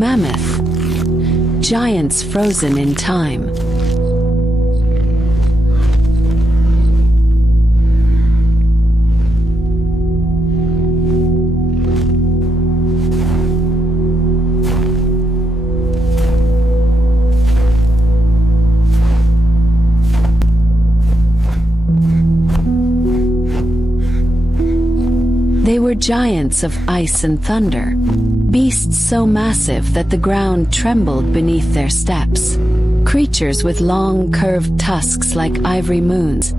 Mammoth. Giants frozen in time. They were giants of ice and thunder, beasts so massive that the ground trembled beneath their steps, creatures with long, curved tusks like ivory moons,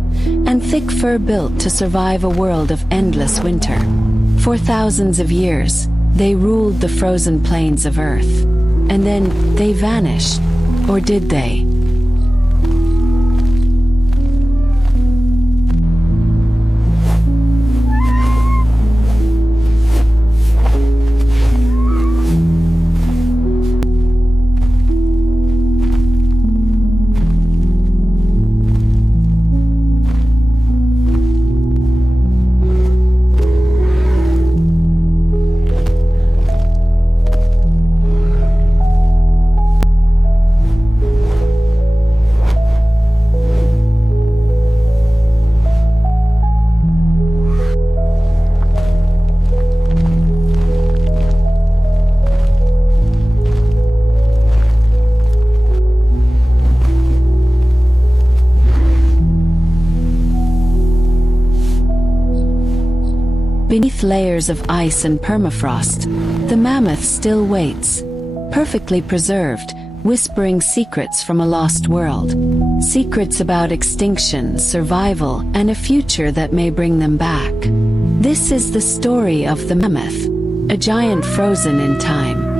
and thick fur built to survive a world of endless winter. For thousands of years, they ruled the frozen plains of Earth. And then they vanished. Or did they? Beneath layers of ice and permafrost, the mammoth still waits, perfectly preserved, whispering secrets from a lost world. Secrets about extinction, survival, and a future that may bring them back. This is the story of the mammoth, a giant frozen in time.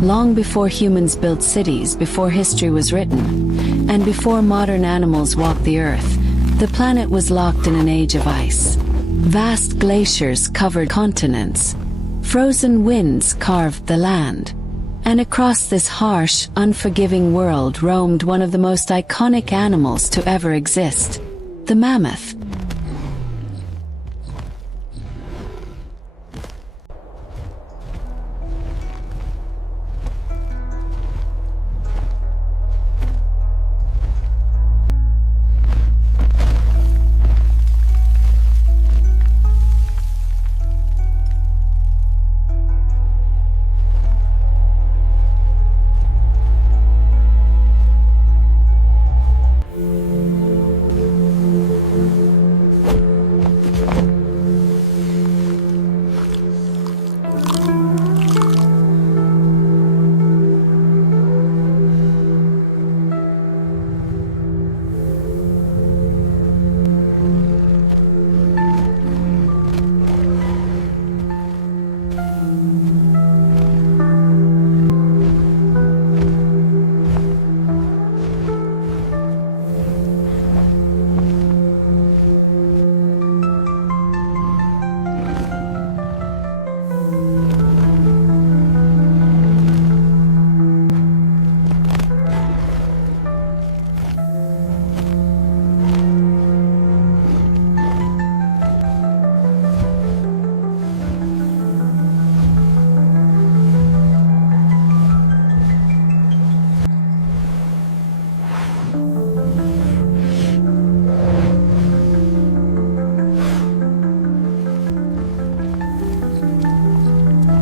Long before humans built cities, before history was written, and before modern animals walked the earth, the planet was locked in an age of ice. Vast glaciers covered continents. Frozen winds carved the land. And across this harsh, unforgiving world roamed one of the most iconic animals to ever exist, the mammoth.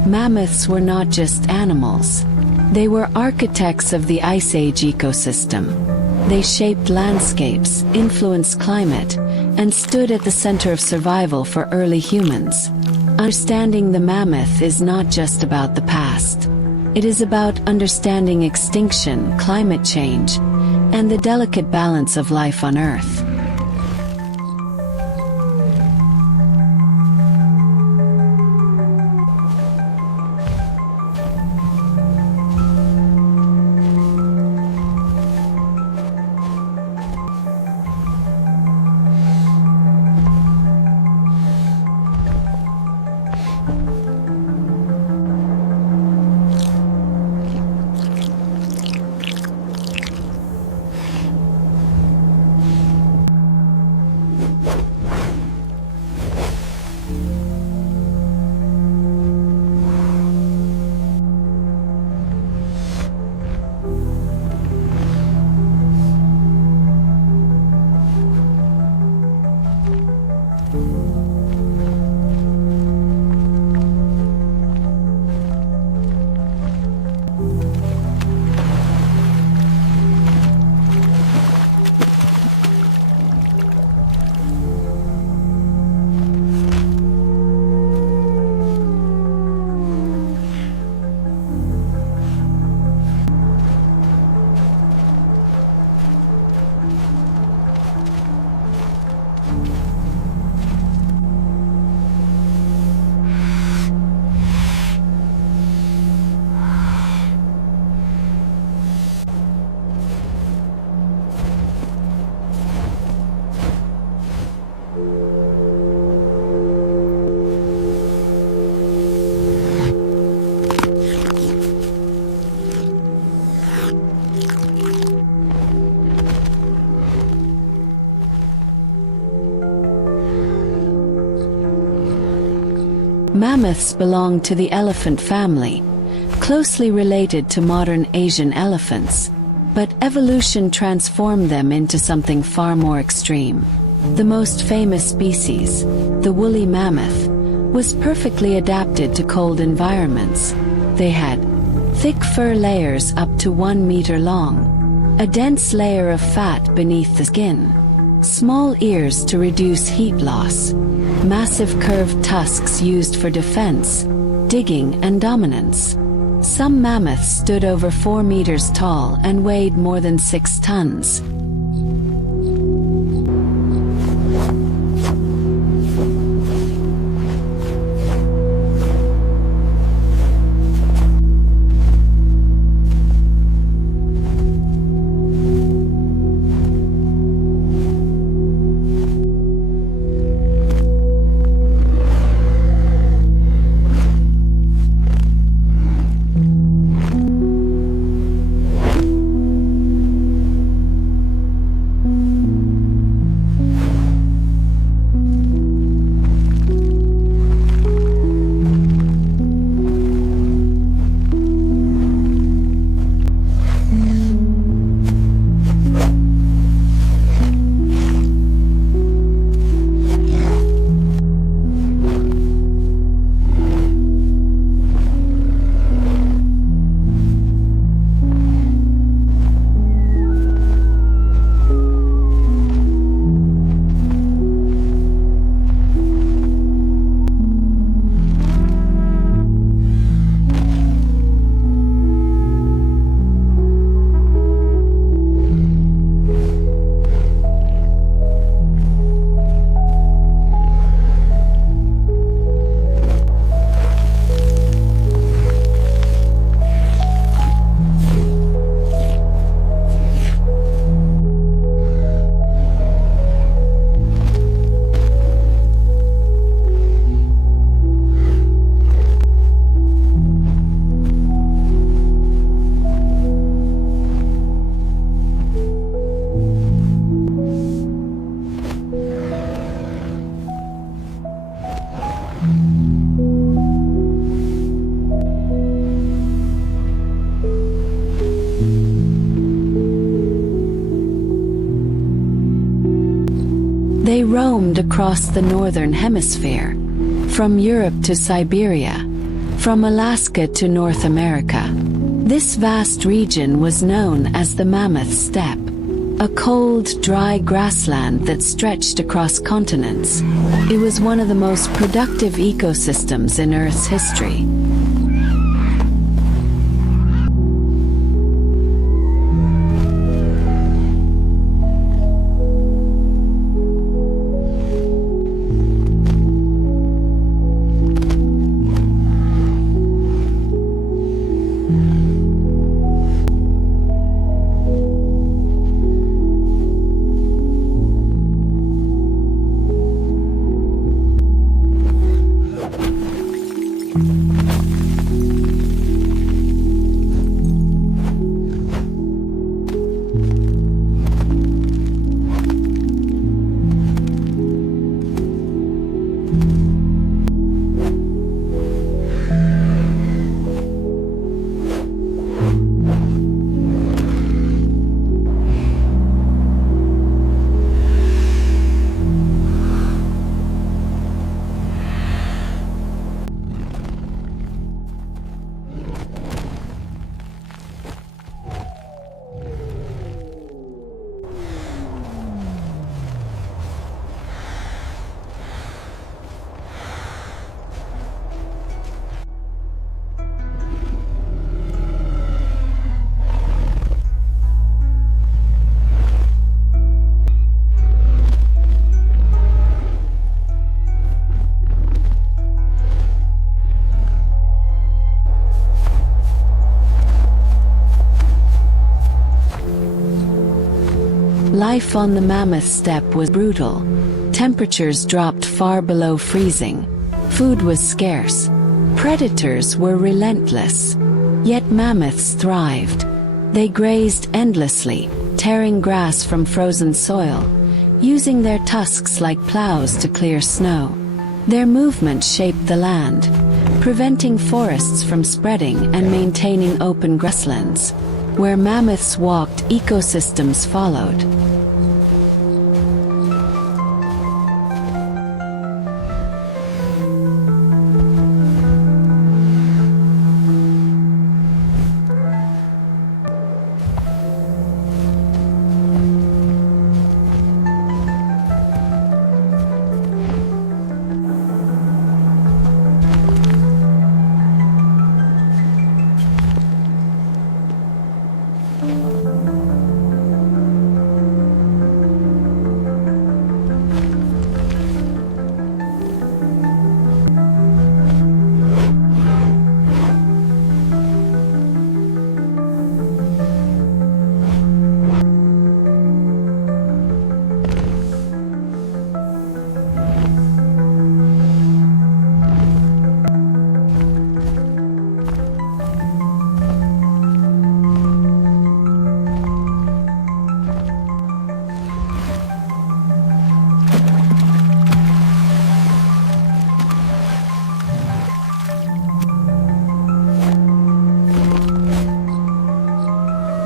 Mammoths were not just animals. They were architects of the Ice Age ecosystem. They shaped landscapes, influenced climate, and stood at the center of survival for early humans. Understanding the mammoth is not just about the past. It is about understanding extinction, climate change, and the delicate balance of life on Earth. Mammoths belong to the elephant family, closely related to modern Asian elephants, but evolution transformed them into something far more extreme. The most famous species, the woolly mammoth, was perfectly adapted to cold environments. They had thick fur layers up to 1 meter long, a dense layer of fat beneath the skin, small ears to reduce heat loss, massive curved tusks used for defense, digging, and dominance. Some mammoths stood over 4 meters tall and weighed more than 6 tons. They roamed across the northern hemisphere, from Europe to Siberia, from Alaska to North America. This vast region was known as the Mammoth Steppe, a cold, dry grassland that stretched across continents. It was one of the most productive ecosystems in Earth's history. Life on the Mammoth Steppe was brutal. Temperatures dropped far below freezing. Food was scarce. Predators were relentless. Yet mammoths thrived. They grazed endlessly, tearing grass from frozen soil, using their tusks like plows to clear snow. Their movement shaped the land, preventing forests from spreading and maintaining open grasslands. Where mammoths walked, ecosystems followed.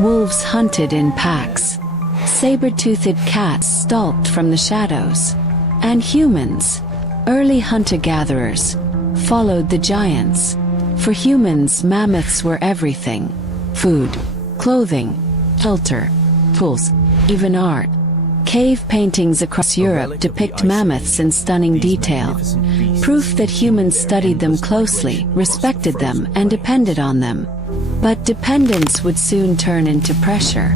Wolves hunted in packs. Saber-toothed cats stalked from the shadows. And humans, early hunter-gatherers, followed the giants. For humans, mammoths were everything: food, clothing, shelter, tools, even art. Cave paintings across Europe depict mammoths in stunning detail, proof that humans studied them closely, respected them, and depended on them. But dependence would soon turn into pressure.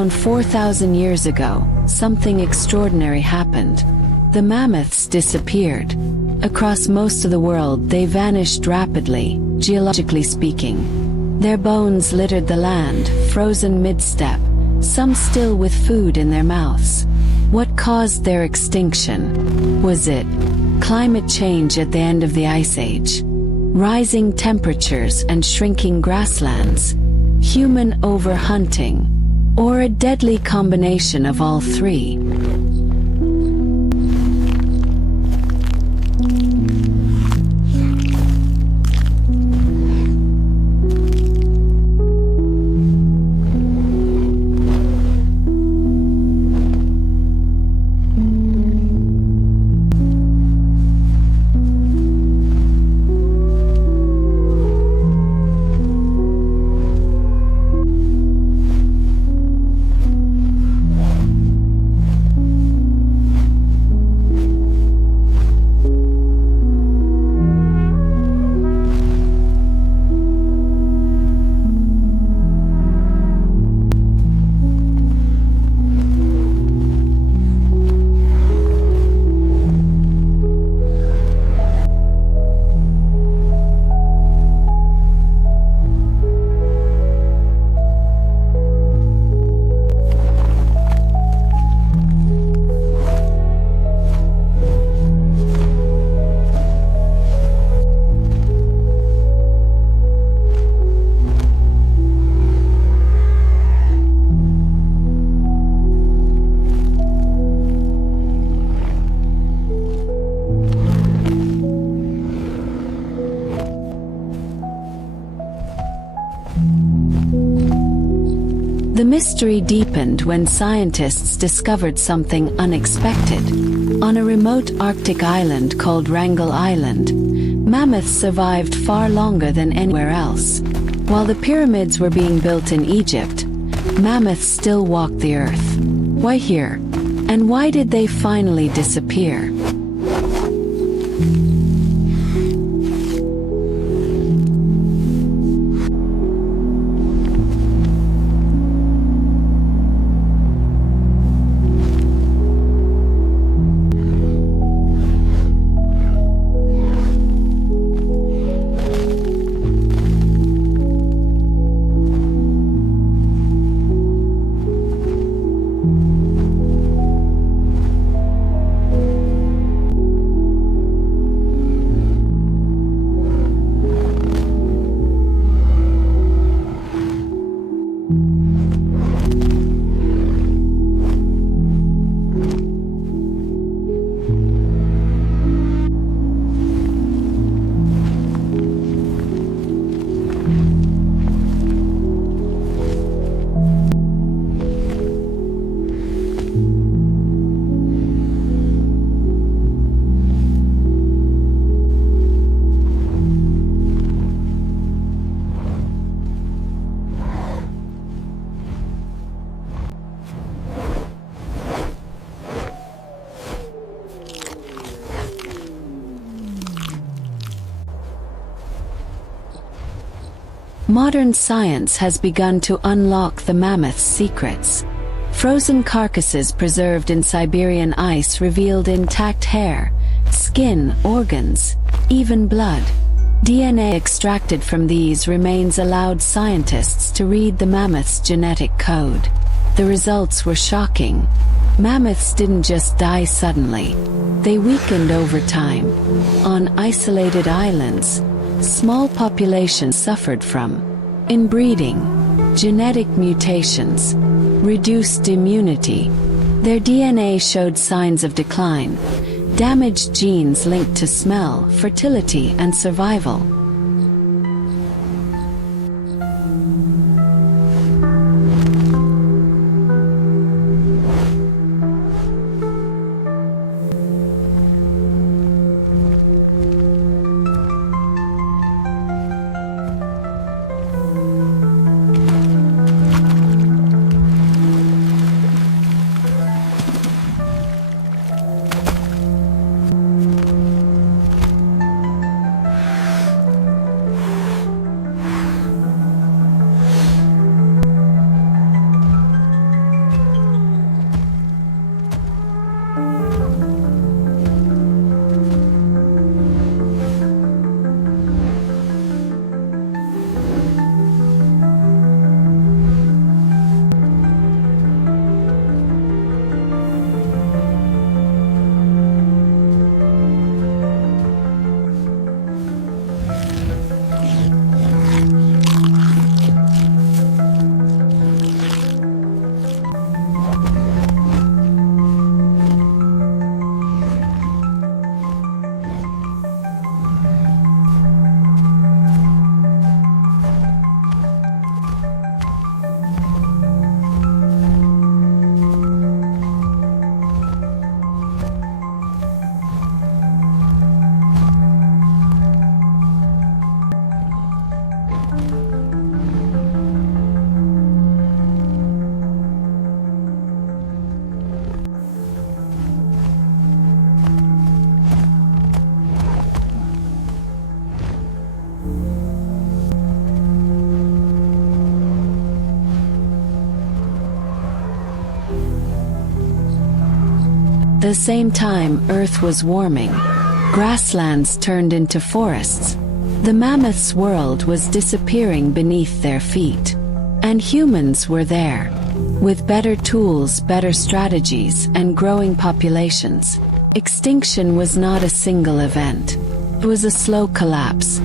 Around 4,000 years ago, something extraordinary happened. The mammoths disappeared. Across most of the world, they vanished rapidly, geologically speaking. Their bones littered the land, frozen mid-step, some still with food in their mouths. What caused their extinction? Was it climate change at the end of the Ice Age? Rising temperatures and shrinking grasslands? Human overhunting? Or a deadly combination of all three? The mystery deepened when scientists discovered something unexpected. On a remote Arctic island called Wrangel Island, mammoths survived far longer than anywhere else. While the pyramids were being built in Egypt, mammoths still walked the earth. Why here? And why did they finally disappear? Modern science has begun to unlock the mammoth's secrets. Frozen carcasses preserved in Siberian ice revealed intact hair, skin, organs, even blood. DNA extracted from these remains allowed scientists to read the mammoth's genetic code. The results were shocking. Mammoths didn't just die suddenly. They weakened over time. On isolated islands, small populations suffered from inbreeding, genetic mutations, reduced immunity. Their DNA showed signs of decline, damaged genes linked to smell, fertility, and survival. the same time Earth was warming, grasslands turned into forests. The mammoths' world was disappearing beneath their feet. And humans were there. With better tools, better strategies, and growing populations. Extinction was not a single event. It was a slow collapse.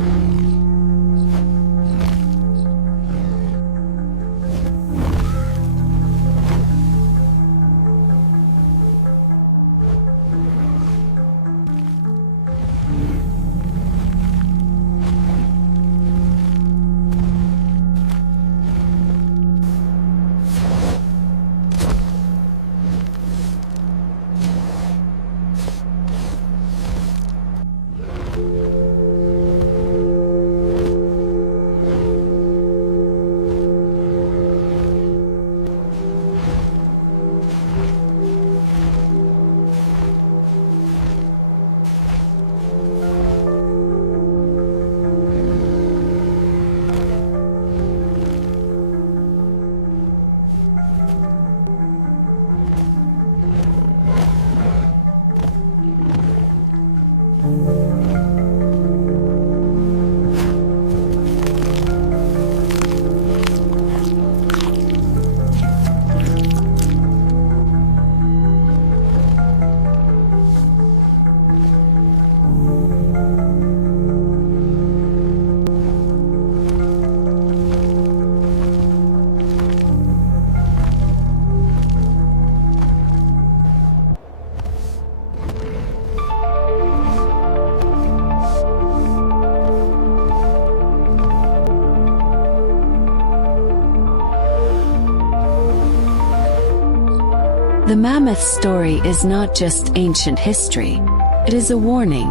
The mammoth story is not just ancient history. It is a warning,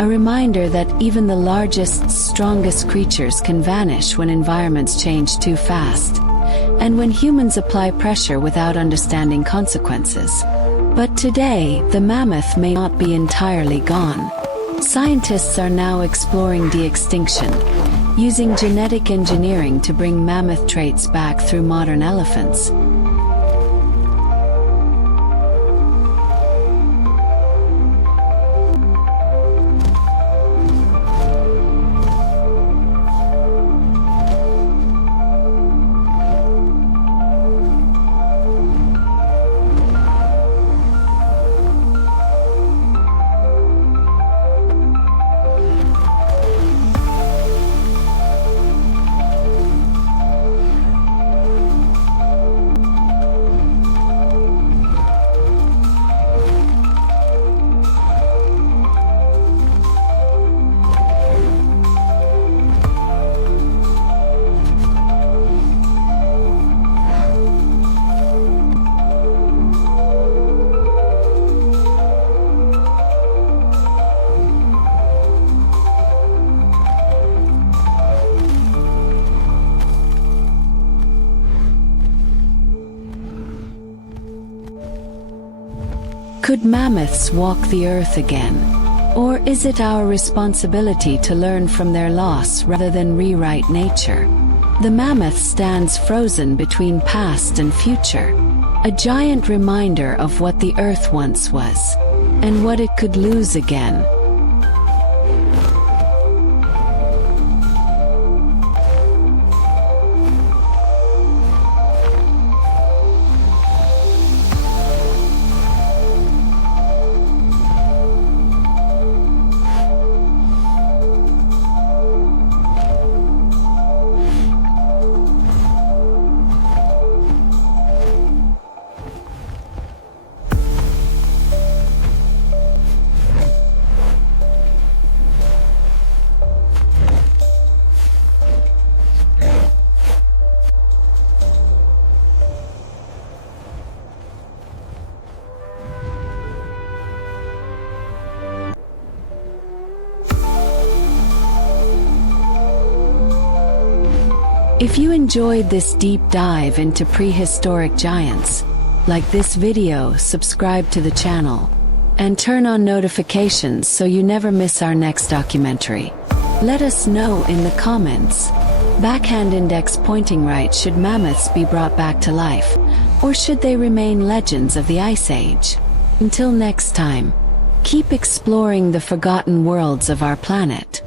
a reminder that even the largest, strongest creatures can vanish when environments change too fast, and when humans apply pressure without understanding consequences. But today, the mammoth may not be entirely gone. Scientists are now exploring de-extinction, using genetic engineering to bring mammoth traits back through modern elephants. Could mammoths walk the earth again? Or is it our responsibility to learn from their loss rather than rewrite nature? The mammoth stands frozen between past and future, a giant reminder of what the earth once was, and what it could lose again. If you enjoyed this deep dive into prehistoric giants, like this video, subscribe to the channel, and turn on notifications so you never miss our next documentary. Let us know in the comments. Backhand index pointing right, should mammoths be brought back to life, or should they remain legends of the Ice Age? Until next time, keep exploring the forgotten worlds of our planet.